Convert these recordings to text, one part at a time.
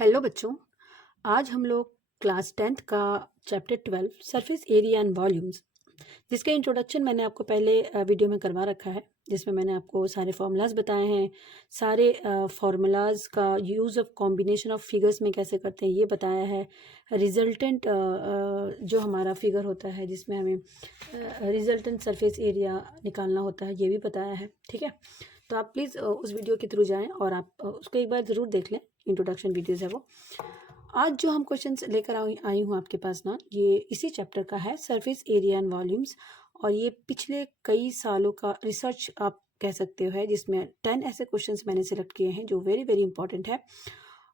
Hello बच्चों, आज हम लोग क्लास 10th का chapter 12 surface area and volumes, जिसका इंट्रोडक्शन मैंने आपको पहले वीडियो में करवा रखा है, जिसमें मैंने आपको सारे फार्मूलाज बताए हैं। सारे फार्मूलाज का use of combination of figures में कैसे करते हैं ये बताया है। रिजल्टेंट जो हमारा फिगर होता है जिसमें हमें रिजल्टेंट सरफेस एरिया निकालना होता है ये भी बताया है। ठीक है, तो आप प्लीज़ उस वीडियो के थ्रू जाएं और आप उसको एक बार ज़रूर देख लें। इंट्रोडक्शन वीडियोज़ है वो। आज जो हम क्वेश्चंस लेकर आई हूँ आपके पास ना, ये इसी चैप्टर का है, सरफेस एरिया एंड वॉल्यूम्स। और ये पिछले कई सालों का रिसर्च आप कह सकते हो है, जिसमें 10 ऐसे क्वेश्चंस मैंने सिलेक्ट किए हैं जो वेरी वेरी इंपॉर्टेंट है।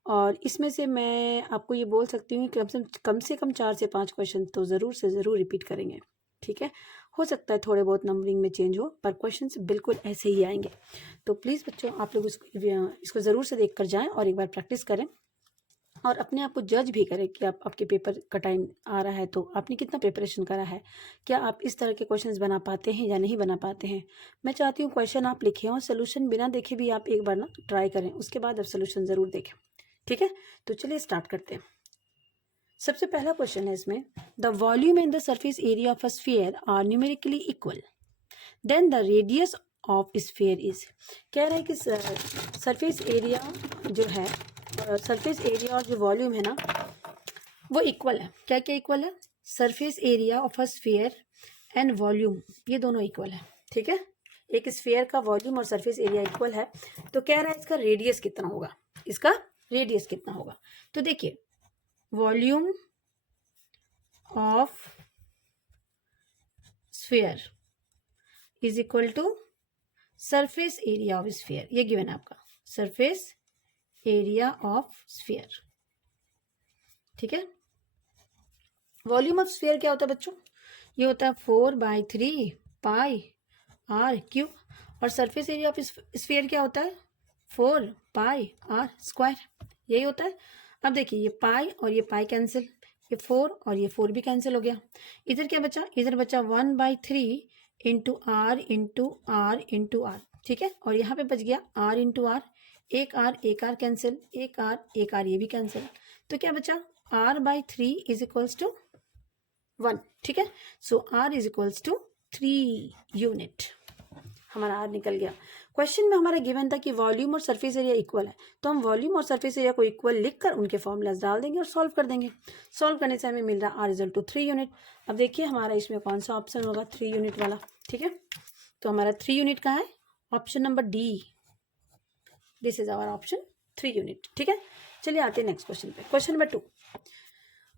और इसमें से मैं आपको ये बोल सकती हूँ कि कम से कम 4 से 5 क्वेश्चन तो ज़रूर से ज़रूर रिपीट करेंगे। ठीक है, हो सकता है थोड़े बहुत नंबरिंग में चेंज हो, पर क्वेश्चंस बिल्कुल ऐसे ही आएंगे। तो प्लीज़ बच्चों, आप लोग इसको ज़रूर से देख कर जाएँ और एक बार प्रैक्टिस करें और अपने आप को जज भी करें कि आपके पेपर का टाइम आ रहा है तो आपने कितना प्रिपरेशन करा है, क्या आप इस तरह के क्वेश्चंस बना पाते हैं या नहीं बना पाते हैं। मैं चाहती हूँ क्वेश्चन आप लिखें और सोल्यूशन बिना देखे भी आप एक बार ना ट्राई करें, उसके बाद आप सोल्यूशन ज़रूर देखें। ठीक है, तो चलिए स्टार्ट करते हैं। सबसे पहला क्वेश्चन है इसमें, the volume and the surface area of a sphere are numerically equal, then the radius of sphere is. कह रहा है कि सरफेस एरिया जो है, सरफेस एरिया और जो वॉल्यूम है ना वो इक्वल है। क्या क्या इक्वल है? Surface area of a sphere and volume, ये दोनों इक्वल है। ठीक है, एक स्फीयर का वॉल्यूम और सरफेस एरिया इक्वल है। तो कह रहा है इसका रेडियस कितना होगा, इसका रेडियस कितना होगा। तो देखिए, volume of sphere is equal to surface area of sphere, ये गिवन है आपका, सरफेस एरिया ऑफ स्फीयर। ठीक है, वॉल्यूम ऑफ स्फीयर क्या होता है बच्चों? ये होता है 4/3 पाई आर क्यूब। और सरफेस एरिया ऑफ स्फीयर क्या होता है? 4 पाई आर स्क्वायर, यही होता है। अब देखिए, ये पाई और ये पाई कैंसिल, ये 4 और ये 4 भी कैंसिल हो गया। इधर क्या बचा? इधर बचा 1/3 into r into r into r. ठीक है, और यहाँ पे बच गया आर इंटू आर, एक आर कैंसिल, एक आर ये भी कैंसिल। तो क्या बचा? r/3 is equals to 1। ठीक है, so r is equals to 3 unit, हमारा r निकल गया। क्वेश्चन में हमारा गिवन था कि वॉल्यूम और सरफेस एरिया इक्वल है, तो हम वॉल्यूम और सरफेस एरिया को इक्वल लिखकर उनके फॉर्मूलाज डाल देंगे और सॉल्व कर देंगे। सॉल्व करने से हमें मिल रहा r इक्वल टू 3 यूनिट। अब देखिए हमारा इसमें कौन सा ऑप्शन होगा, 3 यूनिट वाला। ठीक है, तो हमारा 3 यूनिट कहाँ है? Option number D, this is our option 3 unit. ठीक है, चलिए आते हैं नेक्स्ट क्वेश्चन पे। Question number 2,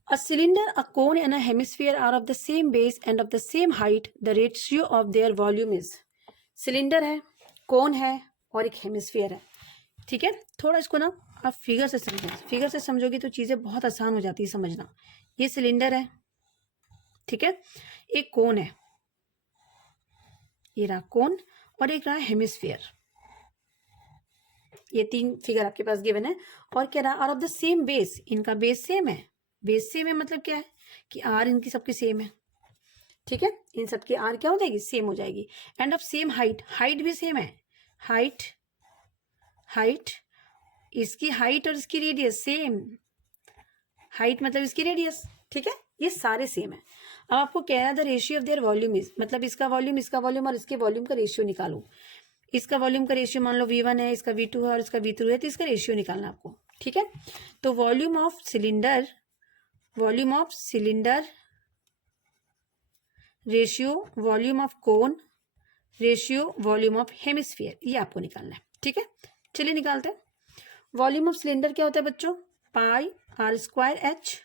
a cylinder, a cone and a hemisphere are of the same base and of the same height. The ratio of their volume is। Cylinder है, कोन है और एक हेमिस्फीयर है। ठीक है, थोड़ा इसको ना आप फिगर से समझें, फिगर से समझोगे तो चीज़ें बहुत आसान हो जाती है समझना। ये सिलेंडर है, ठीक है, एक कोन है, ये रहा कोन, और एक रहा हेमिस्फीयर। ये 3 फिगर आपके पास गिवन है। और क्या रहा? R of the same base, इनका बेस सेम है। बेस सेम है मतलब क्या है कि आर इनकी सबकी सेम है। ठीक है, इन सबकी आर क्या हो जाएगी? सेम हो जाएगी। End of same height, height भी सेम है। हाइट, हाइट, इसकी हाइट और इसकी रेडियस सेम। हाइट मतलब इसकी रेडियस। ठीक है, ये सारे सेम है। अब आपको कह रहा है the ratio of there volume is, मतलब इसका वॉल्यूम और इसके वॉल्यूम का रेशियो निकालो। इसका वॉल्यूम का रेशियो मान लो V1 है, इसका V2 है और इसका V3 है, तो इसका रेशियो निकालना आपको। ठीक है, तो volume of cylinder ratio volume of cone ratio volume of hemisphere, ये आपको निकालना है। ठीक है, चलिए निकालते हैं। वॉल्यूम ऑफ सिलेंडर क्या होता है बच्चों? Pi r square h.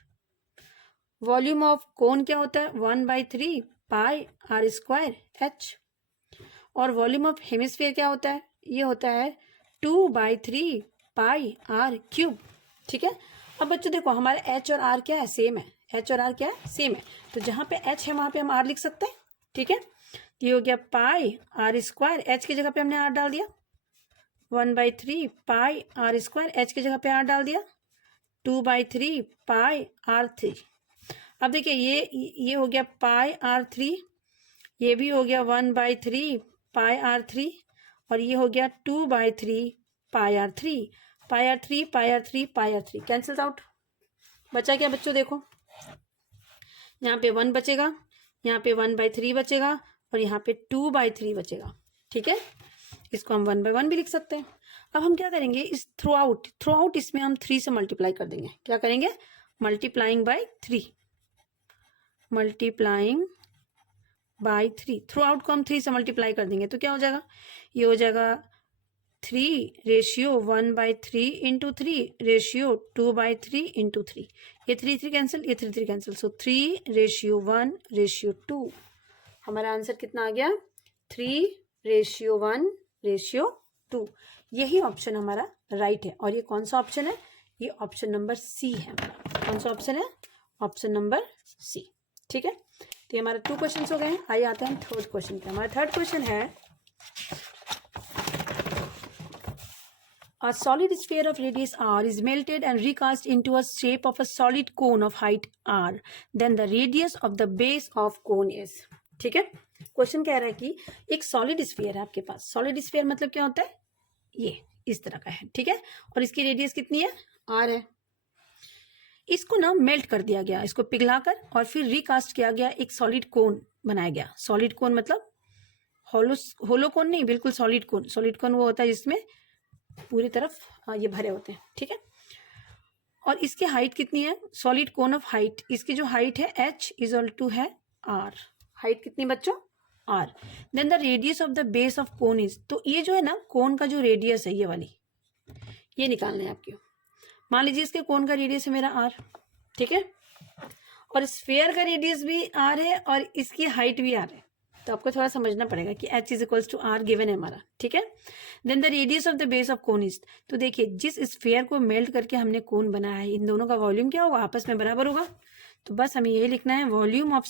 Volume of cone क्या होता है? 1/3 पाई आर स्क्वायर एच। और वॉल्यूम ऑफ हेमिस्फीयर क्या होता है? ये होता है 2/3 पाई आर क्यूब। ठीक है, अब बच्चों देखो हमारे एच और आर क्या है? सेम है। एच और आर क्या है? सेम है। तो जहाँ पे एच है वहाँ पे हम आर लिख सकते हैं। ठीक है, तो ये हो गया पाई आर स्क्वायर, एच की जगह पे हमने आर डाल दिया। 1/3 पाई आर स्क्वायर, एच की जगह पे आर डाल दिया। 2/3 पाई R3। अब देखिए ये हो गया पाई R3, ये भी हो गया 1/3 पाई R3, और ये हो गया 2/3 pi R3। Pi r three, pi r three, pi r three, cancels out. बचा क्या बच्चों, देखो यहाँ पे 1 बचेगा, यहाँ पे 1/3 बचेगा और यहाँ पे 2/3 बचेगा। ठीक है, इसको हम 1/1 भी लिख सकते हैं। अब हम क्या करेंगे, इस थ्रू आउट इसमें हम 3 से मल्टीप्लाई कर देंगे। क्या करेंगे, multiplying by 3, multiplying by 3, through out को हम 3 से मल्टीप्लाई कर देंगे तो क्या हो जाएगा, ये हो जाएगा 3 रेशियो 1/3 इंटू 3 रेशियो 2/3 इंटू 3, ये 3 कैंसिल, ये 3 कैंसिल, सो 3 रेशियो 1 रेशियो 2। हमारा आंसर कितना आ गया, 3 रेशियो 1 रेशियो 2। यही ऑप्शन हमारा राइट है। और ये कौन सा ऑप्शन है, ये ऑप्शन नंबर सी है हमारा। कौन सा ऑप्शन है, ऑप्शन नंबर सी। ठीक है, तो ये हमारा 2 क्वेश्चन हो गए हैं। आइए आते हैं थर्ड क्वेश्चन पे। हमारा थर्ड क्वेश्चन है, a solid sphere of radius r is melted and recast into a shape of a solid cone of height r, then the radius of the base of cone is। ठीक है, question कह रहा है कि एक solid sphere है आपके पास। Solid sphere मतलब क्या होता है, ये इस तरह का है। ठीक है, और इसकी रेडियस कितनी है, r है। इसको ना मेल्ट कर दिया गया, इसको पिघलाकर और फिर रिकास्ट किया गया, एक सॉलिड कोन बनाया गया। सॉलिड कोन मतलब होलो कोन नहीं, बिल्कुल सॉलिड कोन। सॉलिड कोन वो होता है जिसमें पूरी तरफ ये भरे होते हैं। ठीक है, और इसकी हाइट कितनी है, सॉलिड कोन ऑफ हाइट, इसकी जो हाइट है h इक्वल टू है r। हाइट कितनी बच्चों, r। Then the radius of the base of cone is, तो ये जो है ना कोन का जो रेडियस है, ये वाली, ये निकालना है आपको। मान लीजिए इसके कोन का रेडियस है मेरा r। ठीक है, और स्फीयर का रेडियस भी r है और इसकी हाइट भी r है। तो आपको थोड़ा समझना पड़ेगा कि h is equals to r given है हमारा। ठीक है, then the radius of the base of cone is, तो देखिए जिस स्फीयर को मेल्ट करके हमने कोन बनाया है, इन दोनों का वॉल्यूम क्या होगा, आपस में बराबर होगा। तो बस हमें यही लिखना है, volume of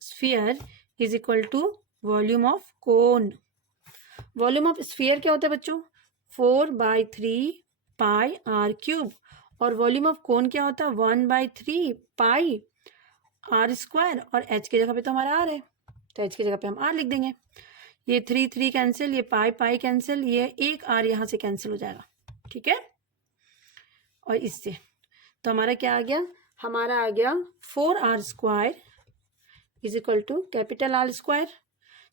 sphere is equal to volume of cone. Volume of sphere क्या होता है बच्चों, 4/3 पाई r क्यूब, और वॉल्यूम ऑफ कोन क्या होता है, 1/3 पाई r स्क्वायर, और h की जगह पे तो हमारा r है, तो h की जगह पे हम r लिख देंगे। ये 3 कैंसिल, ये पाई कैंसिल, ये एक r यहाँ से कैंसिल हो जाएगा। ठीक है, और इससे तो हमारा क्या आ गया, हमारा आ गया 4r square is equal to capital R square.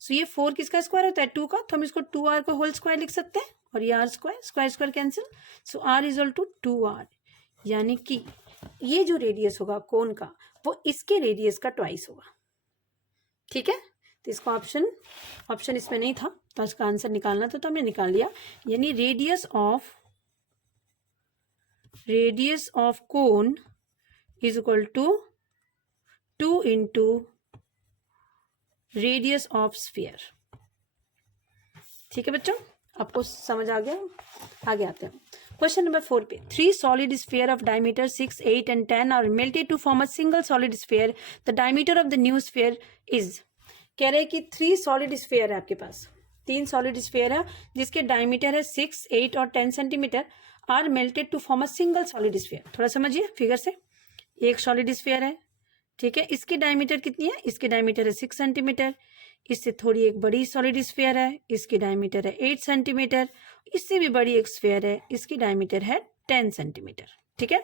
So ये 4 किसका स्क्वायर होता है, 2 का, तो हम इसको 2r का होल स्क्वायर लिख सकते हैं, और ये r square cancel, so r is equal to 2r। यानी कि ये जो रेडियस होगा कोन का, वो इसके रेडियस का ट्वाइस होगा। ठीक है, तो इसका ऑप्शन इसमें नहीं था, तो इसका आंसर निकालना तो हमने निकाल लिया। यानी radius of cone is equal to 2 into radius of sphere. ठीक है बच्चों, आपको समझ आ गया। आगे आते हैं क्वेश्चन नंबर 4 पे। 3 solid sphere of diameter 6, 8 and 10 are melted to form a single solid sphere. The diameter of the new sphere is, कह रहे हैं कि 3 solid sphere है आपके पास, 3 solid sphere है जिसके डायमीटर है 6, 8 और 10 centimetre, are melted to form a single solid sphere. थोड़ा समझिए फिगर से, एक सॉलिड स्फीयर है। ठीक है, इसकी डायमीटर कितनी है, इसकी डायमीटर है 6 सेंटीमीटर, इससे थोड़ी एक बड़ी सॉलिड स्फीयर है, इसकी डायमीटर है 8 सेंटीमीटर, इससे भी बड़ी एक स्फीयर है, इसकी डायमीटर है 10 सेंटीमीटर। ठीक है,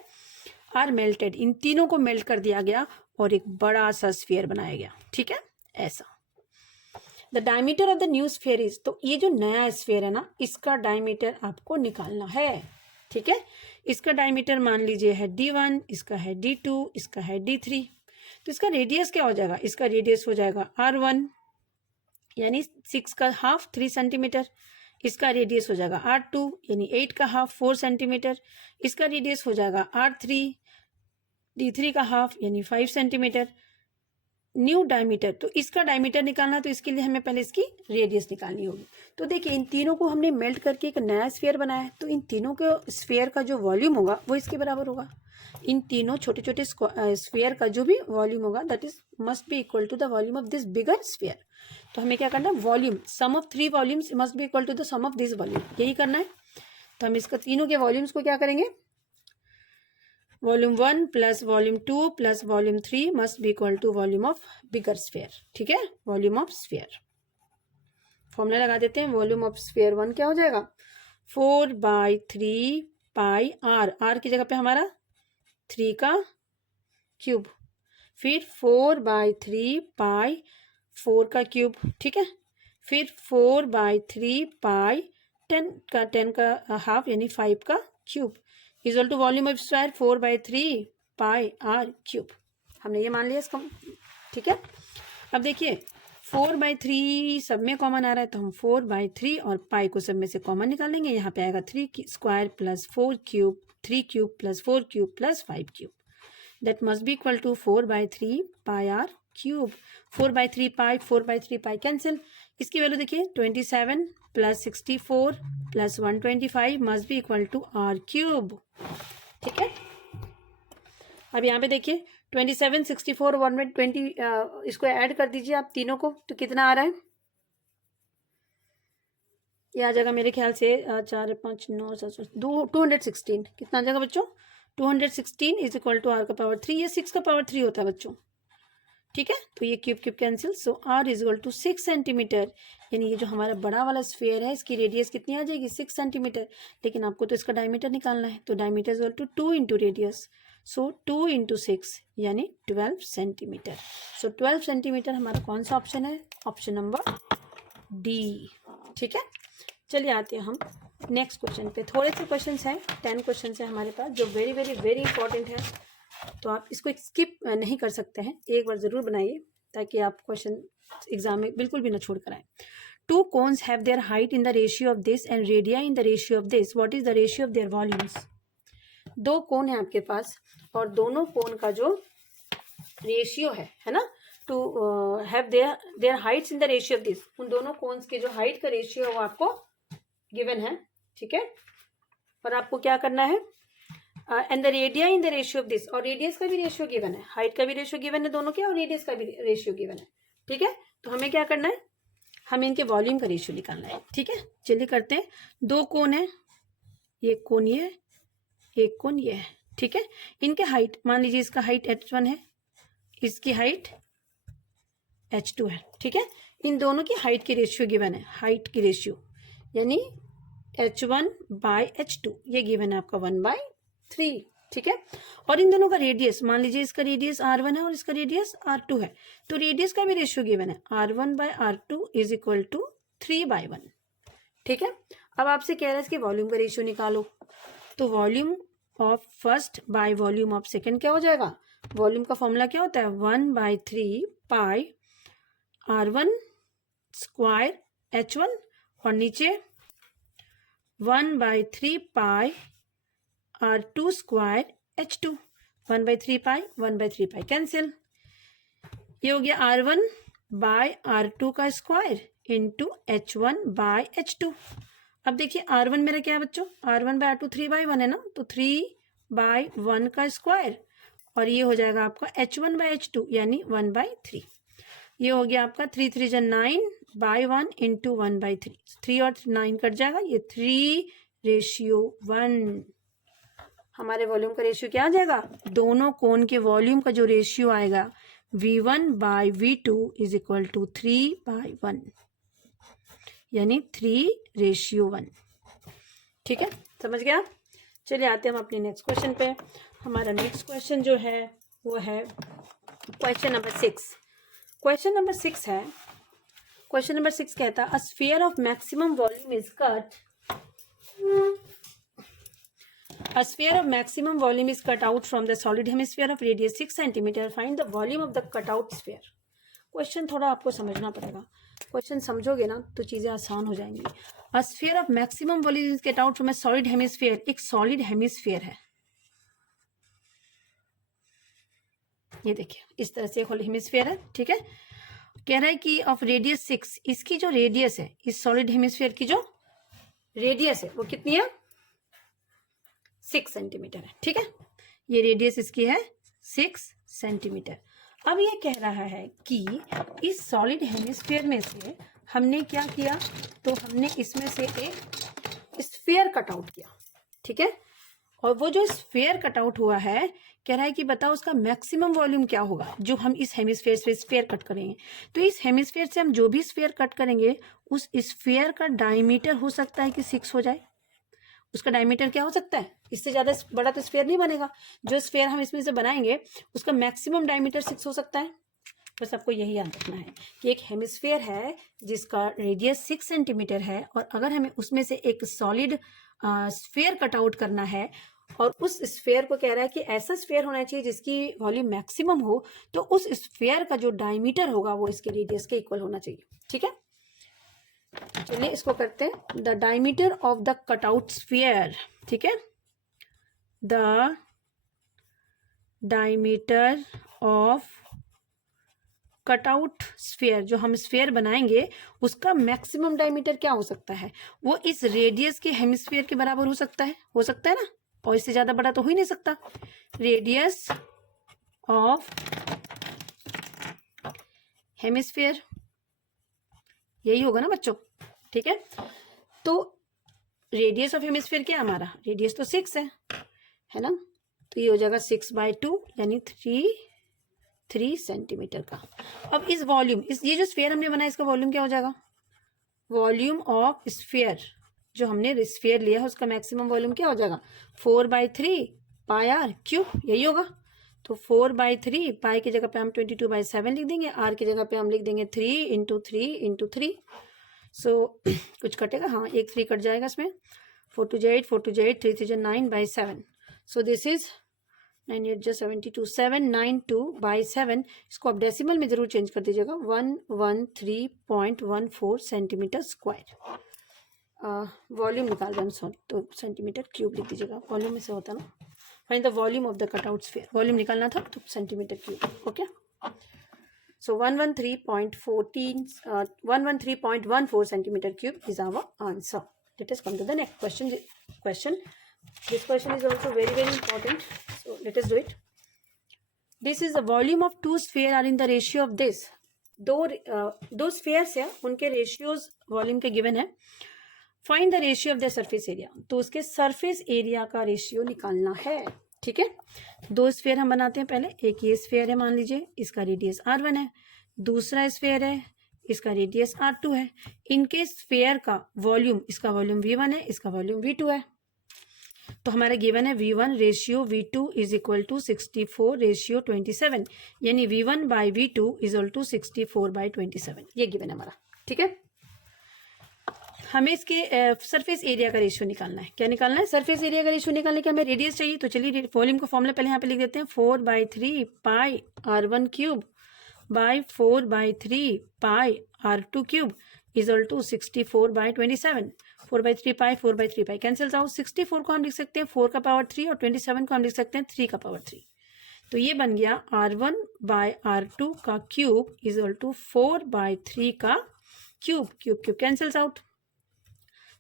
आर मेल्टेड, इन तीनों को मेल्ट कर दिया गया और एक बड़ा सा स्फीयर बनाया गया। ठीक है, ऐसा। The diameter of the new sphere is, तो ये जो नया स्फीयर है ना, इसका डायमीटर आपको निकालना है। ठीक है, इसका डायमीटर मान लीजिए है D1, इसका है D2, इसका है D3। तो इसका रेडियस क्या हो जाएगा, इसका रेडियस हो जाएगा R1 यानी 6 का हाफ 3 सेंटीमीटर, इसका रेडियस हो जाएगा R2 यानी 8 का हाफ 4 सेंटीमीटर, इसका रेडियस हो जाएगा R3 D3 का हाफ यानी 5 सेंटीमीटर। न्यू डायमीटर, तो इसका डायमीटर निकालना, तो इसके लिए हमें पहले इसकी रेडियस निकालनी होगी। तो देखिए इन तीनों को हमने मेल्ट करके एक नया स्फीयर बनाया है, तो इन तीनों के स्फीयर का जो वॉल्यूम होगा वो इसके बराबर होगा। इन तीनों छोटे छोटे स्फीयर का जो भी वॉल्यूम होगा that is must be equal to the volume of this bigger sphere. तो हमें क्या करना है, volume sum of 3 volumes must be equal to the sum of this volume, यही करना है। तो हम इसका तीनों के वॉल्यूम्स को क्या करेंगे, volume 1 plus volume 2 plus volume 3 must be equal to volume of bigger sphere. ठीक है, वॉल्यूम ऑफ स्फीयर फॉर्मूला लगा देते हैं। वॉल्यूम ऑफ स्फीयर 1 क्या हो जाएगा, 4/3 पाई आर की जगह पे हमारा 3 का क्यूब, फिर 4/3 पाई 4 का क्यूब, ठीक है, फिर 4/3 पाई 10 का हाफ यानी 5 का cube equal to volume of square 4/3 pi r cube. हमने ये मान लिया इसको, ठीक है। अब देखिए 4/3 सब में कॉमन आ रहा है तो हम 4/3 और पाई को सब में से कॉमन निकालेंगे। यहाँ पे आएगा 3 square plus 4 cube, 3 cube plus 4 cube plus 5 cube, that must be equal to 4/3 pi r cube. 4/3 pi 4/3 pi cancel, इसकी वैल्यू देखिए 27 plus 64 plus 125 must be equal to r cube, ठीक है। अब यहाँ पे देखिए 27, 64, 120 इसको ऐड कर दीजिए आप तीनों को, तो कितना आ रहा है? ये आ जाएगा मेरे ख्याल से 4, 5, 9, 7, 216। कितना आ जाएगा बच्चों? 216 इज इक्वल टू आर का पावर 3। ये 6 का पावर 3 होता है बच्चों, ठीक है। तो ये cube cube cancel, so r is equal to 6 centimetre. यानी ये जो हमारा बड़ा वाला स्फीयर है इसकी रेडियस कितनी आ जाएगी? 6 सेंटीमीटर। लेकिन आपको तो इसका डायमीटर निकालना है, तो diameter is equal to 2 into radius, so 2 into 6 यानी 12 सेंटीमीटर। सो 12 सेंटीमीटर हमारा कौन सा ऑप्शन है? ऑप्शन नंबर डी, ठीक है। चलिए आते हैं हम नेक्स्ट क्वेश्चन पे। थोड़े से क्वेश्चन हैं, 10 क्वेश्चन है हमारे पास जो वेरी वेरी वेरी इंपॉर्टेंट है, तो आप इसको स्किप नहीं कर सकते हैं, एक बार ज़रूर बनाइए ताकि आप क्वेश्चन एग्जाम में बिल्कुल भी ना छोड़ कर आए। 2 cones have their height in the ratio of this and radii in the ratio of this, what is the ratio of their volumes. 2 cone है आपके पास और दोनों कोन का जो रेशियो है ना, two have their heights in the ratio of this, उन दोनों कोन्स के जो हाइट का रेशियो है वो आपको गिवन है, ठीक है। और आपको क्या करना है? And the radii in the ratio of this, और रेडियस का भी रेशियो गिवन है, हाइट का भी रेशियो गिवन है दोनों के, और रेडियस का भी रेशियो गिवन है, ठीक है। तो हमें क्या करना है? हमें इनके वॉल्यूम का रेशियो निकालना है, ठीक है। चलिए करते हैं। 2 कोन है, एक कोन ये है, एक कोन ये है, ठीक है। इनके हाइट मान लीजिए इसका हाइट h1 है, इसकी हाइट h2 है, ठीक है। इन दोनों की हाइट की रेशियो गिवन है, हाइट की रेशियो यानी h1/h2 ये गिवन है आपका 1/3, ठीक है। और इन दोनों का रेडियस मान लीजिए इसका रेडियस r1 है और इसका रेडियस r2 है, तो रेडियस का भी रेशियो गिवन है r1/r2 इज इक्वल टू 3/1, ठीक है। अब आपसे कह रहा है इसके वॉल्यूम का रेशियो निकालो, तो volume of first by volume of second क्या हो जाएगा? वॉल्यूम का फॉर्मूला क्या होता है? 1/3 पाई r1 स्क्वायर h1 और नीचे 1/3 पाई r2 स्क्वायर h2, 1/3 पाई 1/3 पाई कैंसिल, ये हो गया r1/r2 का स्क्वायर इंटू h1/h2। अब देखिए r1 मेरा क्या है बच्चों? r1/r2 3/1 है ना, तो 3/1 का स्क्वायर, और ये हो जाएगा आपका h1/h2 यानी 1/3। ये हो गया आपका 3 3 जा 9/1 इंटू 1/3, 3 और 9 कट जाएगा, ये 3:1। हमारे वॉल्यूम का रेशियो क्या आ जाएगा? दोनों कोन के वॉल्यूम का जो रेशियो आएगा V1/V2 इज इक्वल टू 3/1 यानी 3:1, ठीक है। समझ गया? चलिए आते हैं हम अपने नेक्स्ट क्वेश्चन पे। हमारा नेक्स्ट क्वेश्चन जो है वो है क्वेश्चन नंबर 6। क्वेश्चन नंबर 6 है, क्वेश्चन नंबर 6 कहता है a sphere of maximum volume is cut, a sphere of maximum volume is cut out from the solid hemisphere of radius 6 cm. Find the volume of the cut out sphere. Question थोड़ा आपको समझना पड़ेगा, question समझोगे ना तो चीजें आसान हो जाएंगी। A sphere of maximum volume is cut out from a solid hemisphere, एक solid hemisphere है, ये देखिए इस तरह से एक हेमिस्फीयर है, ठीक है। कह रहा है कि ऑफ रेडियस 6, इसकी जो रेडियस है, इस सॉलिड हेमिस्फीयर की जो रेडियस है वो कितनी है? 6 सेंटीमीटर है, ठीक है। ये रेडियस इसकी है 6 सेंटीमीटर। अब ये कह रहा है कि इस सॉलिड हेमिस्फीयर में से हमने क्या किया, तो हमने इसमें से एक स्फीयर कट आउट किया, ठीक है। और वो जो स्फीयर कट आउट हुआ है, कह रहा है कि बताओ उसका मैक्सिमम वॉल्यूम क्या होगा जो हम इस हेमिस्फीयर से स्फीयर कट करेंगे। तो इस हेमिस्फीयर से हम जो भी स्फीयर कट करेंगे उस स्फीयर का डायमीटर हो सकता है कि 6 हो जाए, उसका डायमीटर क्या हो सकता है, इससे ज़्यादा बड़ा तो स्फीयर नहीं बनेगा। जो स्फीयर हम इसमें से बनाएंगे उसका मैक्सिमम डायमीटर 6 हो सकता है। बस आपको यही याद रखना है कि एक हेमिस्फीयर है जिसका रेडियस 6 सेंटीमीटर है, और अगर हमें उसमें से एक सॉलिड स्फीयर कट आउट करना है और उस स्फीयर को कह रहा है कि ऐसा स्फीयर होना चाहिए जिसकी वॉल्यूम मैक्सिमम हो, तो उस स्फीयर का जो डायमीटर होगा वो इसके रेडियस के इक्वल होना चाहिए। ठीक है, चलिए इसको करते हैं। The diameter of the cutout sphere, ठीक है, the diameter of cutout sphere, जो हम स्फीयर बनाएंगे उसका मैक्सिमम डायमीटर क्या हो सकता है, वो इस रेडियस के हेमिस्फीयर के बराबर हो सकता है ना, और इससे ज्यादा बड़ा तो हो ही नहीं सकता। रेडियस ऑफ हेमिस्फीयर यही होगा ना बच्चों। ठीक है, तो रेडियस ऑफ हेमिस्फीयर क्या है हमारा, रेडियस तो 6 है ना, तो ये हो जाएगा 6/2 यानी 3 सेंटीमीटर का। अब इस वॉल्यूम, ये जो स्फीयर हमने बनाया इसका वॉल्यूम क्या हो जाएगा, वॉल्यूम ऑफ स्फीयर, जो हमने स्फीयर लिया है उसका मैक्सिमम वॉल्यूम क्या हो जाएगा 4/3 पाई आर क्यूब, यही होगा। तो 4/3 पाई की जगह पे हम 22/7 लिख देंगे, आर की जगह पे हम लिख देंगे 3 × 3 × 3। सो कुछ कटेगा, हाँ एक 3 कट जाएगा इसमें, 4 2 8, 4 2 8, 3 3 9/7। So this is 9 8 72, 792/7। इसको आप डेसिमल में जरूर चेंज कर दीजिएगा, 113.14 सेंटीमीटर स्क्वायर। वॉल्यूम निकाल रहे हम, तो सेंटीमीटर क्यूब लिख दीजिएगा, वॉल्यूम में से होता ना, find the volume of the cutout sphere, volume निकालना था तो centimetre cube. Okay, so 113.14 centimeter cube is our answer. Let us come to the next question. This question is also very important, so let us do it. This is the volume of two spheres are in the ratio of this. दो spheres है, उनके ratios volume के given है। Find the ratio of the surface area, तो उसके surface area का ratio निकालना है। ठीक है, दो स्फीयर हम बनाते हैं पहले। एक ये स्फीयर है, मान लीजिए इसका रेडियस r1 है, दूसरा स्फीयर है इसका रेडियस r2 है। इनके स्फीयर का वॉल्यूम, इसका वॉल्यूम v1 है, इसका वॉल्यूम v2 है। तो हमारा गिवन है v1 ratio v2 is equal to 64 ratio 27, यानी v1/v2 इज इक्वल टू 64/27, ये गिवन है हमारा। ठीक है, हमें इसके सरफेस एरिया का रेशियो निकालना है। क्या निकालना है, सरफेस एरिया का रेशियो निकालने के हमें रेडियस चाहिए। तो चलिए वॉल्यूम का फॉर्मूला पहले यहाँ पे लिख देते हैं, 4/3 pi r1 cube by 4/3 pi r2 cube is equal to 64/27। 4/3 pi 4/3 pi cancel out, 64 को हम लिख सकते हैं 4 का पावर 3 और 27 को हम लिख सकते हैं 3 का पावर 3। तो ये बन गया r1/r2 का क्यूब इज इक्वल टू 4/3 का cube, cube cube cancels out.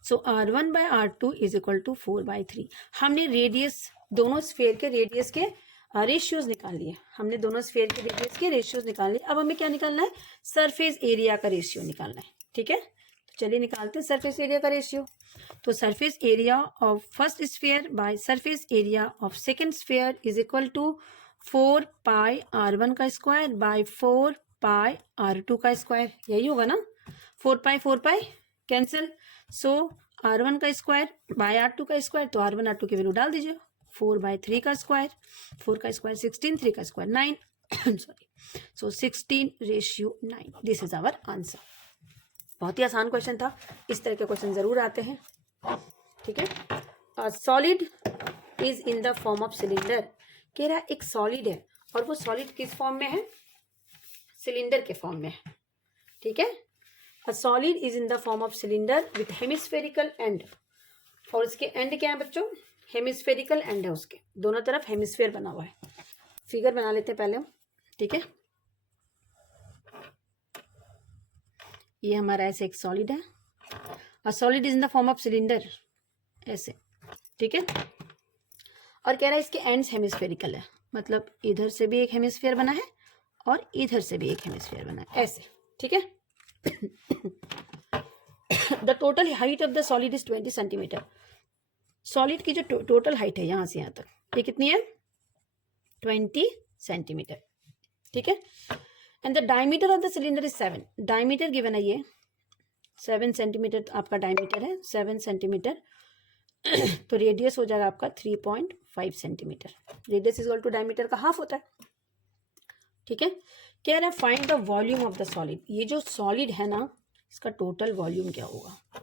So r1/r2 is equal to 4/3। हमने रेडियस, दोनों स्फीयर के रेडियस के रेशियोज निकाल लिए, हमने दोनों स्फीयर के रेडियस के रेशियोज निकाल लिए। अब हमें क्या निकालना है, सरफेस एरिया का रेशियो निकालना है। ठीक है, तो चलिए निकालते हैं सरफेस एरिया का रेशियो। तो surface area of first sphere by surface area of second sphere is equal to 4 pi r1 का स्क्वायर बाय 4 पाई r2 का स्क्वायर, यही होगा ना। 4 पाई कैंसिल, सो r1 का स्क्वायर बाय r2 का स्क्वायर, तो r1 r2 की वैल्यू डाल दीजिए। 4/3 का स्क्वायर, 4 का स्क्वायर 16, 3 का square 9 sorry, so 16:9। This is our answer. बहुत ही आसान क्वेश्चन था, इस तरह के क्वेश्चन जरूर आते हैं। ठीक है, solid is in the form of cylinder, कह रहा है एक सॉलिड है और वो सॉलिड किस फॉर्म में है, सिलेंडर के फॉर्म में है। ठीक है, A solid is in the form of cylinder with hemispherical end, और इसके एंड क्या है बच्चों, हेमिस्फेरिकल एंड है, उसके दोनों तरफ हेमिस्फेयर बना हुआ है। फिगर बना लेते हैं पहले हम। ठीक है, ये हमारा ऐसे एक सॉलिड है, A solid is in the form of cylinder, ऐसे। ठीक है, और कह रहा है इसके एंड्स हेमिस्फेरिकल है, मतलब इधर से भी एक हेमिस्फेयर बना है और इधर से भी एक हेमिस्फेयर बना है, ऐसे। ठीक है, the total height of the solid is 20 centimetre. Solid की जो टोटल हाइट है यहां से यहां तक, ये कितनी है, 20 सेंटीमीटर। ठीक है, and the diameter of the cylinder is 7। Diameter given है ये 7 सेंटीमीटर, आपका डायमीटर है 7 सेंटीमीटर, तो रेडियस हो जाएगा आपका 3.5 centimetre. Radius is equal to diameter का हाफ होता है। ठीक है, कह रहा है find the volume of the solid. ये जो सॉलिड है ना, इसका टोटल वॉल्यूम क्या होगा।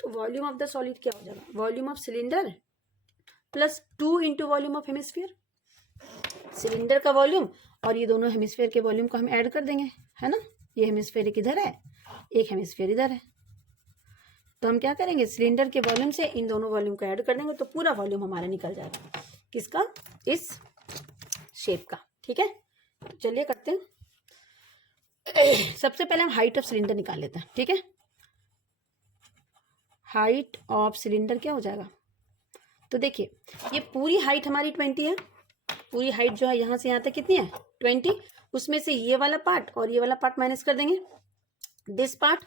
तो वॉल्यूम ऑफ द सॉलिड क्या हो जाएगा, volume of cylinder plus 2 into volume of hemisphere. Cylinder का वॉल्यूम और ये दोनों हेमिस्फीयर के वॉल्यूम को हम ऐड कर देंगे, है ना। ये हेमिस्फीयर इधर है, एक हेमिस्फीयर इधर है, तो हम क्या करेंगे, सिलेंडर के वॉल्यूम से इन दोनों वॉल्यूम को ऐड कर देंगे, तो पूरा वॉल्यूम हमारा निकल जाएगा। किसका, इस शेप का। ठीक है, तो चलिए करते हैं। सबसे पहले हम हाइट ऑफ सिलेंडर निकाल लेते हैं। ठीक है, हाइट ऑफ सिलेंडर क्या हो जाएगा, तो देखिए ये पूरी हाइट हमारी 20 है। पूरी हाइट जो है यहाँ से यहाँ तक कितनी है, 20। उसमें से ये वाला पार्ट और ये वाला पार्ट माइनस कर देंगे, this part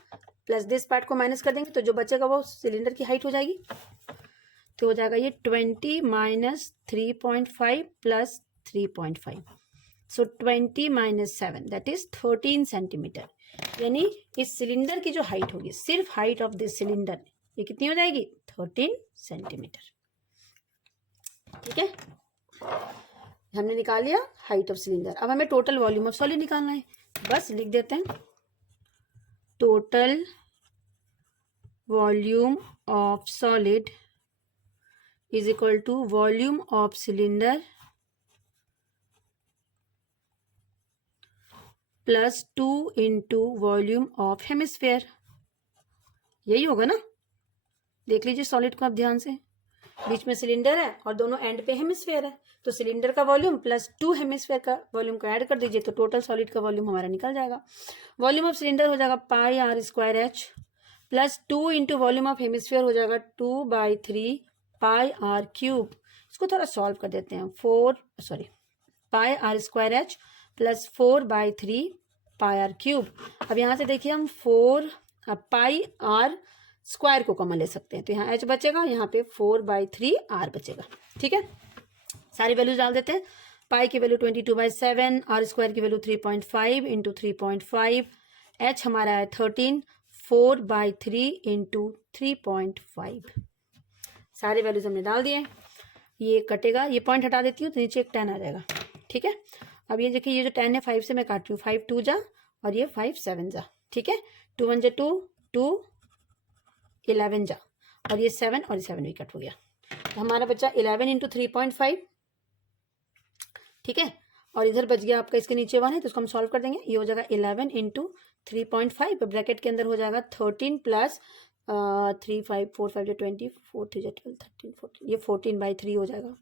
plus this part को माइनस कर देंगे, तो जो बचेगा वो सिलेंडर की हाइट हो जाएगी। तो हो जाएगा ये 20 minus 3.5 plus 3.5, so 20 minus 7 that is 13 centimetre. यानी इस सिलेंडर की जो हाइट होगी, सिर्फ हाइट ऑफ दिस सिलेंडर, ये कितनी हो जाएगी, 13 सेंटीमीटर। ठीक है, हमने निकाल लिया हाइट ऑफ सिलेंडर। अब हमें टोटल वॉल्यूम ऑफ सॉलिड निकालना है। बस लिख देते हैं, total volume of solid is equal to volume of cylinder plus 2 into volume of hemisphere. यही होगा ना, देख लीजिए सॉलिड को आप ध्यान से, बीच में सिलेंडर है और दोनों एंड पे हेमिस्फीयर है, तो सिलेंडर का वॉल्यूम प्लस 2 हेमिस्फीयर का वॉल्यूम को ऐड कर दीजिए, तो टोटल सॉलिड का वॉल्यूम हमारा निकल जाएगा। वॉल्यूम ऑफ सिलेंडर हो जाएगा pi r square h plus 2 into volume of hemisphere हो जाएगा 2/3 पाई आर क्यूब। इसको थोड़ा सॉल्व कर देते हैं, pi r square h plus 4/3 pi r cube. अब यहाँ से देखिए हम 4 पाई आर स्क्वायर को कॉमन ले सकते हैं, तो यहाँ h बचेगा, यहाँ पे 4/3 r बचेगा। ठीक है, सारी वैल्यूज डाल देते हैं। पाई की वैल्यू 22/7, आर स्क्वायर की वैल्यू 3.5 इंटू 3.5, h हमारा है 13, 4/3 इंटू 3.5। सारे वैल्यूज हमने डाल दिए। ये कटेगा, ये पॉइंट हटा देती हूँ तो नीचे एक 10 आ जाएगा। ठीक है, अब ये देखिए, ये जो 10 है 5 से मैं काट रही हूँ, 5 2 जा और ये 5 7 जा। ठीक है, 2 1 जा 2, 2 11 जा और ये 7 और 7 भी कट हो गया, तो हमारा बचा 11 इंटू 3.5। ठीक है, और इधर बच गया आपका, इसके नीचे 1 है तो इसको हम सॉल्व कर देंगे। ये हो जाएगा 11 इंटू 3.5, ब्रैकेट के अंदर हो जाएगा 13 प्लस 3 5 4 5 20 4 3 12 13 14, ये 14/3 हो जाएगा।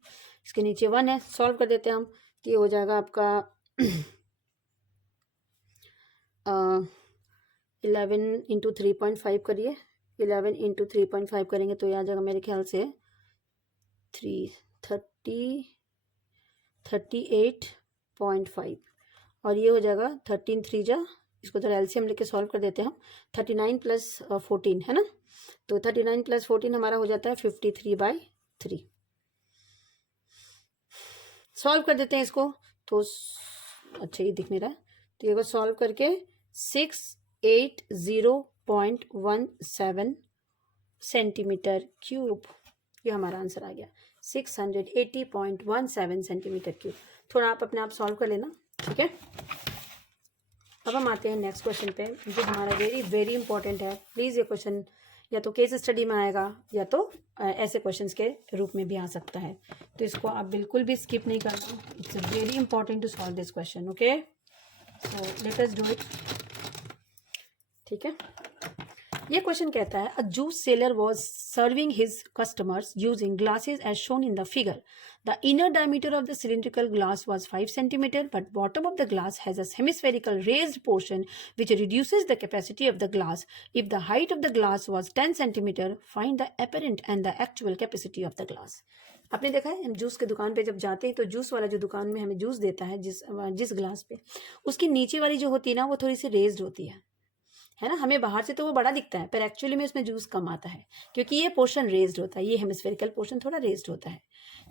इसके नीचे 1 है, सॉल्व कर देते हैं हम, तो ये हो जाएगा आपका 11 इंटू 3.5 करिए, 11 इंटू 3.5 करेंगे तो ये आ जाएगा मेरे ख्याल से 38.5 और ये हो जाएगा 13 3 जा, इसको तो एलसीएम लेके सॉल्व कर देते हैं हम, 39 प्लस 14 है ना, तो 39 प्लस 14 हमारा हो जाता है 53/3। सॉल्व कर देते हैं इसको, तो अच्छा ये दिख नहीं रहा है, तो ये सॉल्व करके 680.17 सेंटीमीटर क्यूब, ये हमारा आंसर आ गया 680.17 सेंटीमीटर क्यूब। थोड़ा आप अपने आप सॉल्व कर लेना। ठीक है, अब हम आते हैं नेक्स्ट क्वेश्चन पे, जो हमारा वेरी वेरी इंपॉर्टेंट है। प्लीज़ ये क्वेश्चन या तो केस स्टडी में आएगा या तो ऐसे क्वेश्चंस के रूप में भी आ सकता है, तो इसको आप बिल्कुल भी स्किप नहीं करना। It's very important to solve this question. Okay, so let us do it. ठीक है, ये क्वेश्चन कहता है, a juice seller was serving his customers using glasses as shown in the figure. The inner diameter of the cylindrical glass was 5 cm, but bottom of the glass has a hemispherical raised portion which reduces the capacity of the glass. If the height of the glass was 10 cm, find the apparent and the actual capacity of the glass. आपने देखा है, हम juice की दुकान पे जब जाते हैं तो जूस वाला जो दुकान में हमें जूस देता है, जिस ग्लास पे, उसकी नीचे वाली जो होती है ना, वो थोड़ी सी रेज्ड होती है ना। हमें बाहर से तो वो बड़ा दिखता है, पर एक्चुअली में उसमें जूस कम आता है, क्योंकि ये पोर्शन रेज्ड होता है, ये हेमिस्फेरिकल पोर्शन थोड़ा रेज्ड होता है।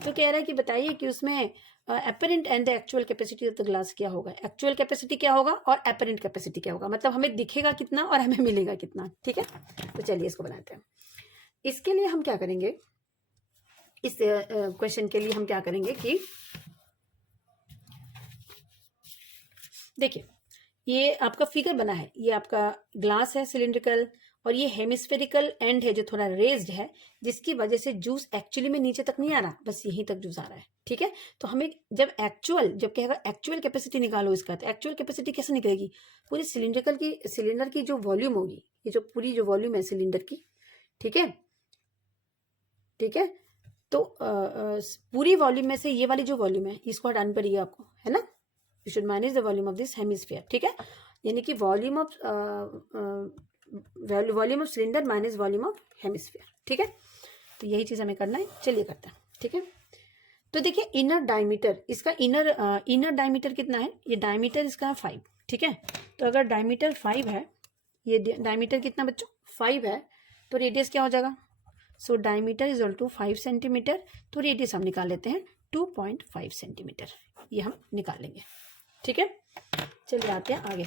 तो कह रहा है कि बताइए कि उसमें apparent and the actual capacity of the glass क्या होगा, एक्चुअल कैपेसिटी क्या होगा और एपरेंट कैपेसिटी क्या होगा, मतलब हमें दिखेगा कितना और हमें मिलेगा कितना। ठीक है, तो चलिए इसको बनाते हैं। इसके लिए हम क्या करेंगे, इस क्वेश्चन के लिए हम क्या करेंगे कि देखिए, ये आपका फिगर बना है, ये आपका ग्लास है सिलिंड्रिकल, और ये हेमिस्फेरिकल एंड है जो थोड़ा रेज्ड है, जिसकी वजह से जूस एक्चुअली में नीचे तक नहीं आ रहा, बस यहीं तक जूस आ रहा है। ठीक है, तो हमें जब कहेगा एक्चुअल कैपेसिटी निकालो इसका, तो एक्चुअल कैपेसिटी कैसे निकलेगी? पूरी सिलेंडर की जो वॉल्यूम होगी, ये जो पूरी जो वॉल्यूम है सिलेंडर की, ठीक है, तो पूरी वॉल्यूम में से ये वाली जो वॉल्यूम है इसको हटानी पड़ेगी आपको, है ना। You should manage the volume of this hemisphere. ठीक है, यानी कि volume of cylinder minus volume of hemisphere. ठीक है, तो यही चीज हमें करना है, चलिए करते हैं। ठीक है, तो देखिए इनर डायमीटर, इसका इनर डायमीटर कितना है? ये डायमीटर इसका 5। ठीक है, तो अगर डायमीटर 5 है, ये डायमीटर कितना बच्चों 5 है, तो रेडियस क्या हो जाएगा? So diameter is equal to 5 centimetre, तो रेडियस हम निकाल लेते हैं 2.5 सेंटीमीटर, ये हम निकाल लेंगे। ठीक है, चलिए आते हैं आगे।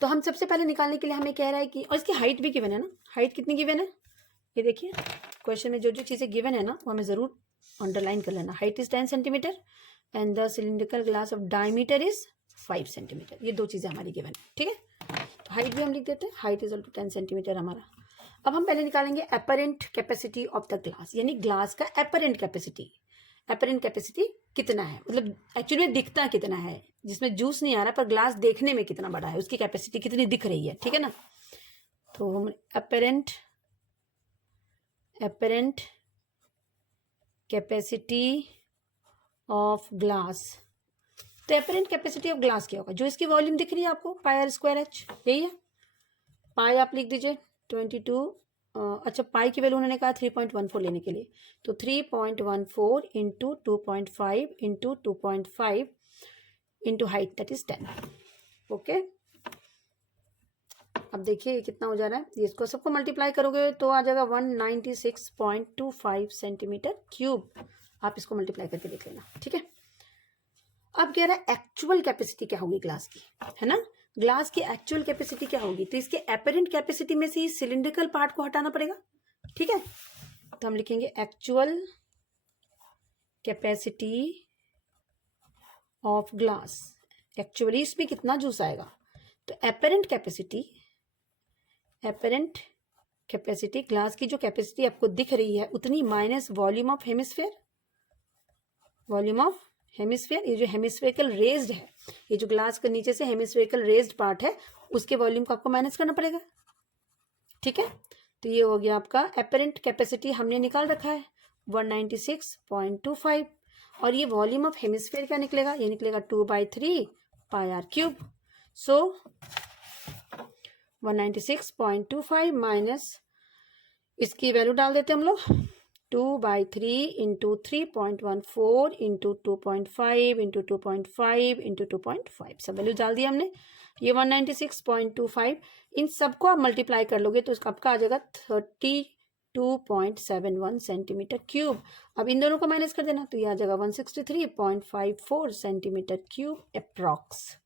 तो हम सबसे पहले निकालने के लिए हमें कह रहा है कि, और इसकी हाइट भी गिवन है ना, हाइट कितनी गिवन है? ये देखिए क्वेश्चन में जो जो चीज़ें गिवन है ना वो हमें ज़रूर अंडरलाइन कर लेना। Height is 10 centimetre and the cylindrical glass of diameter is 5 centimetre, ये दो चीज़ें हमारी गिवन है। ठीक है, तो हाइट भी हम लिख देते हैं, height is equal to 10 centimetre हमारा। अब हम पहले निकालेंगे apparent capacity of the glass, यानी ग्लास का एपरेंट कैपेसिटी कितना है, मतलब एक्चुअली में दिखता कितना है, जिसमें जूस नहीं आ रहा पर ग्लास देखने में कितना बड़ा है, उसकी कैपेसिटी कितनी दिख रही है। ठीक है ना, तो हम एपरेंट कैपेसिटी ऑफ ग्लास, तो एपरेंट कैपेसिटी ऑफ ग्लास क्या होगा? जो इसकी वॉल्यूम दिख रही है आपको, पाई आर स्क्वायर एच, यही है। पाई आप लिख दीजिए 22, अच्छा पाई की वैल्यू उन्होंने कहा 3.14 लेने के लिए, तो 3.14 into 2.5 into 2.5 into height, that is 10। Okay, अब देखिए ये कितना हो जा रहा है, ये इसको सबको मल्टीप्लाई करोगे तो आ जाएगा 196.25 सेंटीमीटर क्यूब। आप इसको मल्टीप्लाई करके देख लेना। ठीक है, अब कह रहा है एक्चुअल कैपेसिटी क्या होगी ग्लास की, है ना, ग्लास की एक्चुअल कैपेसिटी क्या होगी? तो इसके एपरेंट कैपेसिटी में से इस सिलिंड्रिकल पार्ट को हटाना पड़ेगा। ठीक है, तो हम लिखेंगे actual capacity of glass, actually इसमें कितना जूस आएगा, तो एपरेंट कैपेसिटी ग्लास की जो कैपेसिटी आपको दिख रही है उतनी माइनस वॉल्यूम ऑफ हेमिस्फीयर, ये जो हेमिस्फेरिकल रेज्ड है, ये जो ग्लास के नीचे से हेमिस्फेरिकल रेज्ड पार्ट है, उसके वॉल्यूम को आपको माइनस करना पड़ेगा। ठीक है, तो ये हो गया आपका एपरेंट कैपेसिटी, हमने निकाल रखा है 196.25, और ये वॉल्यूम ऑफ हेमिस्फीयर क्या निकलेगा? ये निकलेगा 2/3 पाई आर क्यूब। सो 196.25 माइनस इसकी वैल्यू डाल देते हैं हम लोग, 2/3 इंटू 3.14 इंटू 2.5 इंटू 2.5 इंटू 2.5, सब वैल्यू डाल दिया हमने। ये 196.25, इन सबको आप मल्टीप्लाई कर लोगे तो इसका आपका आ जाएगा 32.71 सेंटीमीटर क्यूब। अब इन दोनों को माइनस कर देना तो ये आ जाएगा 163.54 सेंटीमीटर क्यूब अप्रॉक्स।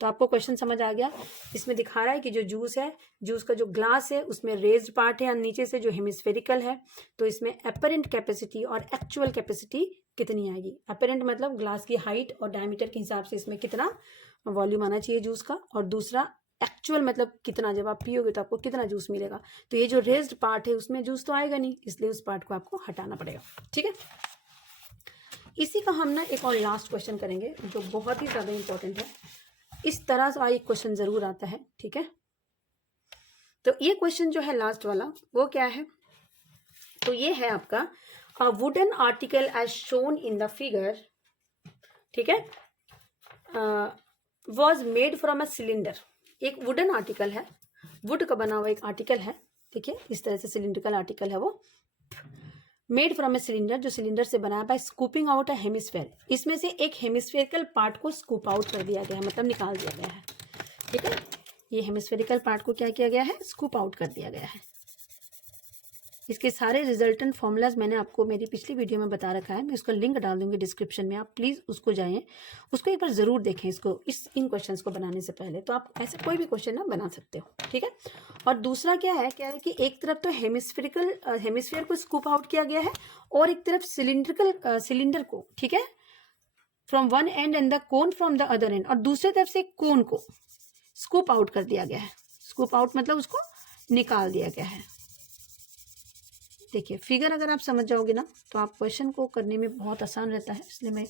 तो आपको क्वेश्चन समझ आ गया, इसमें दिखा रहा है कि जो जूस है, जूस का जो ग्लास है उसमें रेज्ड पार्ट है और नीचे से जो हेमिस्फेरिकल है, तो इसमें एपरेंट कैपेसिटी और एक्चुअल कैपेसिटी कितनी आएगी। एपरेंट मतलब ग्लास की हाइट और डायमीटर के हिसाब से इसमें कितना वॉल्यूम आना चाहिए जूस का, और दूसरा एक्चुअल मतलब कितना, जब आप पियोगे तो आपको कितना जूस मिलेगा। तो ये जो रेज्ड पार्ट है उसमें जूस तो आएगा नहीं, इसलिए उस पार्ट को आपको हटाना पड़ेगा। ठीक है, इसी का हम ना एक और लास्ट क्वेश्चन करेंगे जो बहुत ही ज़्यादा इंपॉर्टेंट है। इस तरह से एक क्वेश्चन जरूर आता है। ठीक है, तो ये क्वेश्चन जो है लास्ट वाला वो क्या है, तो ये है आपका a wooden article as shown in the figure, ठीक है, was made from a cylinder. एक वुडन आर्टिकल है, वुड का बना हुआ एक आर्टिकल है, देखिए इस तरह से सिलिंड्रिकल आर्टिकल है वो, मेड फ्रॉम ए सिलेंडर, जो सिलेंडर से बना है, by scooping out a hemisphere, इसमें से एक हेमिस्फेरिकल पार्ट को स्कूप आउट कर दिया गया है, मतलब निकाल दिया गया है। ठीक है, ये हेमिस्फेरिकल पार्ट को क्या किया गया है, स्कूप आउट कर दिया गया है, इसके सारे रिजल्टेंट फॉर्मूलाज मैंने आपको मेरी पिछली वीडियो में बता रखा है, मैं उसका लिंक डाल दूंगी डिस्क्रिप्शन में, आप प्लीज़ उसको जाएं, उसको एक बार ज़रूर देखें इसको, इन क्वेश्चंस को बनाने से पहले। तो आप ऐसे कोई भी क्वेश्चन ना बना सकते हो, ठीक है। और दूसरा क्या है कि एक तरफ तो हेमिस्फीयर को स्कूप आउट किया गया है और एक तरफ सिलेंडर को, ठीक है, from one and and the cone from the other and, और दूसरी तरफ से कोन को स्कूप आउट कर दिया गया है। स्कूप आउट मतलब उसको निकाल दिया गया है। देखिए फिगर अगर आप समझ जाओगे ना तो आप क्वेश्चन को करने में बहुत आसान रहता है, इसलिए मैं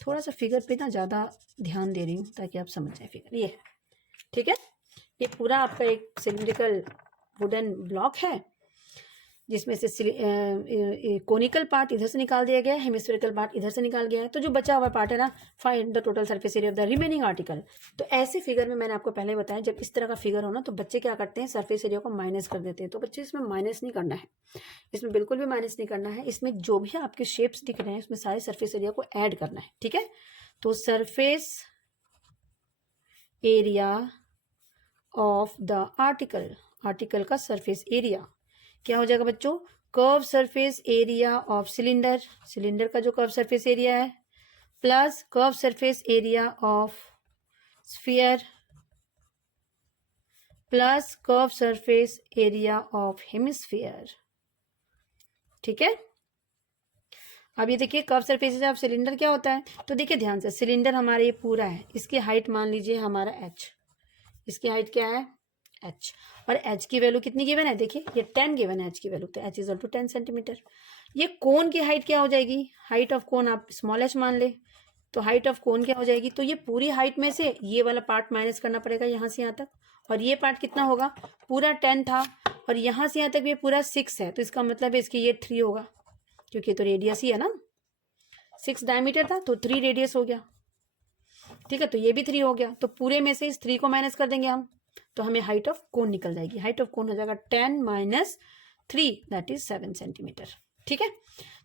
थोड़ा सा फिगर पे ना ज़्यादा ध्यान दे रही हूँ ताकि आप समझ जाए फिगर। ये ठीक है, ये पूरा आपका एक सिलिंड्रिकल वुडन ब्लॉक है जिसमें से कोनिकल पार्ट इधर से निकाल दिया गया है, हेमिस्फेरिकल पार्ट इधर से निकाल गया है। तो जो बचा हुआ पार्ट है ना, find the total surface area of the remaining article. तो ऐसे फिगर में मैंने आपको पहले बताया, जब इस तरह का फिगर हो ना तो बच्चे क्या करते हैं, सरफेस एरिया को माइनस कर देते हैं। तो बच्चे इसमें माइनस नहीं करना है, इसमें बिल्कुल भी माइनस नहीं करना है। इसमें जो भी आपके शेप्स दिख रहे हैं उसमें सारे सरफेस एरिया को ऐड करना है, ठीक है। तो surface area of the article का सरफेस एरिया क्या हो जाएगा बच्चों, curve surface area of cylinder का जो कर्व सरफेस एरिया है, plus curve surface area of sphere plus curve surface area of hemisphere, ठीक है। अब ये देखिए curve surface area of cylinder क्या होता है, तो देखिए ध्यान से, सिलेंडर हमारा ये पूरा है, इसकी हाइट मान लीजिए हमारा h, इसकी हाइट क्या है h, और h की वैल्यू कितनी गिवन है, देखिए ये 10 गिवन है h की वैल्यू, तो h इज टू 10 सेंटीमीटर। ये कोन की हाइट क्या हो जाएगी, हाइट ऑफ कोन आप स्मॉल h मान ले, तो हाइट ऑफ कोन क्या हो जाएगी, तो ये पूरी हाइट में से ये वाला पार्ट माइनस करना पड़ेगा यहाँ से यहाँ तक, और ये पार्ट कितना होगा, पूरा 10 था और यहाँ से यहाँ तक ये पूरा 6 है, तो इसका मतलब है इसकी ये 3 होगा, क्योंकि तो रेडियस ही है ना, 6 डायमीटर था तो 3 रेडियस हो गया, ठीक है। तो ये भी 3 हो गया, तो पूरे में से इस 3 को माइनस कर देंगे हम, तो हमें हाइट ऑफ कोन निकल जाएगी। हाइट ऑफ कोन हो जाएगा 10 माइनस 3 दैट इज 7 सेंटीमीटर, ठीक है।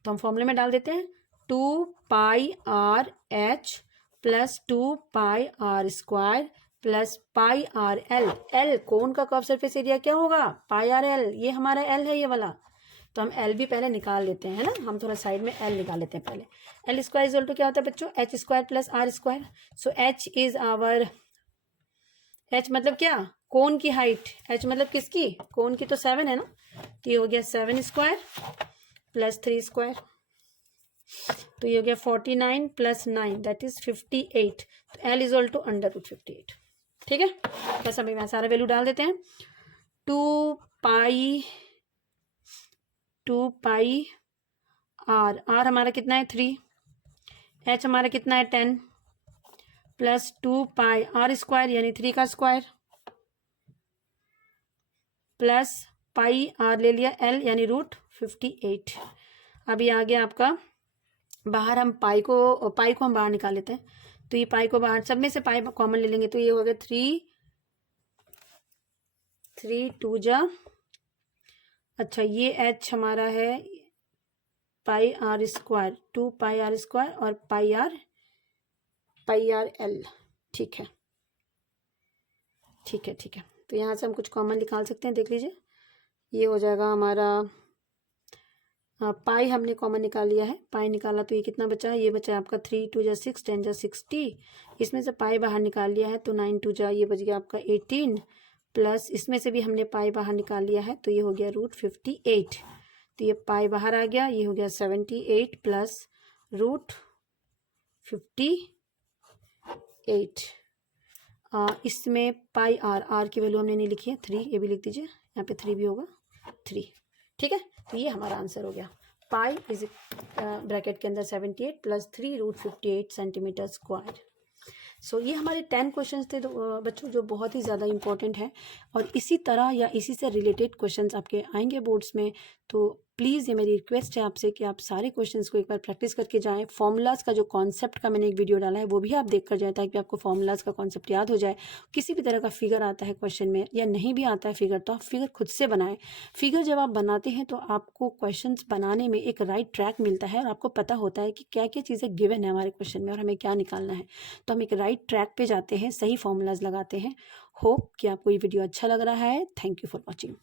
तो हम फॉर्मूले में डाल देते हैं 2 pi r h plus 2 pi r square plus pi r l. L cone का कर्व सरफेस एरिया क्या होगा, पाई आर एल, ये हमारा एल है ये वाला, तो हम एल भी पहले निकाल लेते हैं, है ना, हम थोड़ा साइड में एल निकाल लेते हैं पहले। L square is equal to क्या होता है बच्चों, h square plus r square. So h is our, h मतलब क्या, कोन की हाइट, एच मतलब किसकी, कोन की, तो 7 है ना, तो ये हो गया 7 स्क्वायर प्लस 3 स्क्वायर, तो ये हो गया 49 प्लस 9 दैट इज 58। तो l is equal to under root 58, ठीक है। बस अभी मैं सारा वैल्यू डाल देते हैं, 2 पाई आर, आर हमारा कितना है 3, एच हमारा कितना है 10 प्लस 2 पाई आर स्क्वायर यानी 3 का स्क्वायर प्लस पाई आर ले लिया एल यानी रूट 58। अब ये आ गया आपका बाहर, हम पाई को हम बाहर निकाल लेते हैं, तो ये पाई को बाहर, सब में से पाई कॉमन ले लेंगे, तो ये हो गया 3 2 जा, अच्छा ये एच हमारा है pi r square, 2 pi r square और पाई आर एल, ठीक है ठीक है ठीक है। तो यहाँ से हम कुछ कॉमन निकाल सकते हैं, देख लीजिए ये हो जाएगा हमारा, पाई हमने कॉमन निकाल लिया है, पाई निकाला तो ये कितना बचा है, ये बचा आपका 3 2 जा 6 10 जा 60, इसमें से पाई बाहर निकाल लिया है तो 9 2 जा, ये बच गया आपका 18 प्लस इसमें से भी हमने पाई बाहर निकाल लिया है तो ये हो गया रूट 58, तो ये पाई बाहर आ गया, ये हो गया 78 प्लस रूट 58। इसमें पाई आर की वैल्यू हमने नहीं लिखी है 3, ये भी लिख दीजिए, यहाँ पे 3 भी होगा 3, ठीक है। तो ये हमारा आंसर हो गया, पाई इज ब्रैकेट के अंदर 78 plus 3 root 58 centimetre square. So ये हमारे 10 क्वेश्चंस थे बच्चों, जो बहुत ही ज़्यादा इंपॉर्टेंट है, और इसी तरह या इसी से रिलेटेड क्वेश्चंस आपके आएंगे बोर्ड्स में। तो प्लीज़ ये मेरी रिक्वेस्ट है आपसे कि आप सारे क्वेश्चंस को एक बार प्रैक्टिस करके जाएं। फॉर्मूलाज का जो कॉन्सेप्ट का मैंने एक वीडियो डाला है वो भी आप देख कर जाएं, ताकि आपको फॉर्मूलाज का कॉन्सेप्ट याद हो जाए। किसी भी तरह का फिगर आता है क्वेश्चन में या नहीं भी आता है फिगर, तो आप फिगर खुद से बनाएं। फिगर जब आप बनाते हैं तो आपको क्वेश्चन बनाने में एक राइट ट्रैक मिलता है, और आपको पता होता है कि क्या क्या चीज़ें गिवन है हमारे क्वेश्चन में और हमें क्या निकालना है, तो हम एक राइट ट्रैक पे जाते हैं, सही फॉर्मूलाज लगाते हैं। होप कि आपको ये वीडियो अच्छा लग रहा है। Thank you for watching.